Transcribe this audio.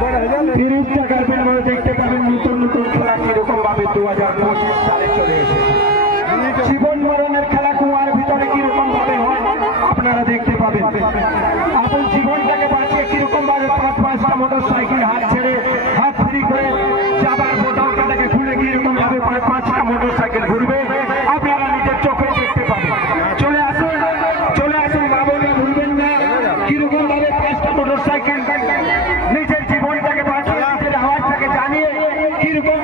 30 টাকার বিনিময়ে দেখতে পাবেন নতুন নতুন খেলা কিরকম ভাবে 2025 সালে চলে এসেছে। জীবন মরণের খেলা কুয়ার ভিতরে কিরকম ভাবে হয় আপনারা দেখতে পাবেন। আপন জীবনটাকে বাঁচিয়ে কিরকম ভাবে 5-5টা মোটর সাইকেল হাত ছেড়ে হাত ফ্রি করে যাবার বোতলটাকে খুলে কিরকম ভাবে 5-5টা মোটর সাইকেল ঘুরবে আপনারা নিজের চোখে দেখতে পাবেন। চলে আসুন মা বোনরা ভুলবেন না কিরকম ভাবে 5টা মোটর সাইকেল নিজের জীবনটাকে বাঁচিয়ে নিজের আওয়াজটাকে জানিয়ে কিরকম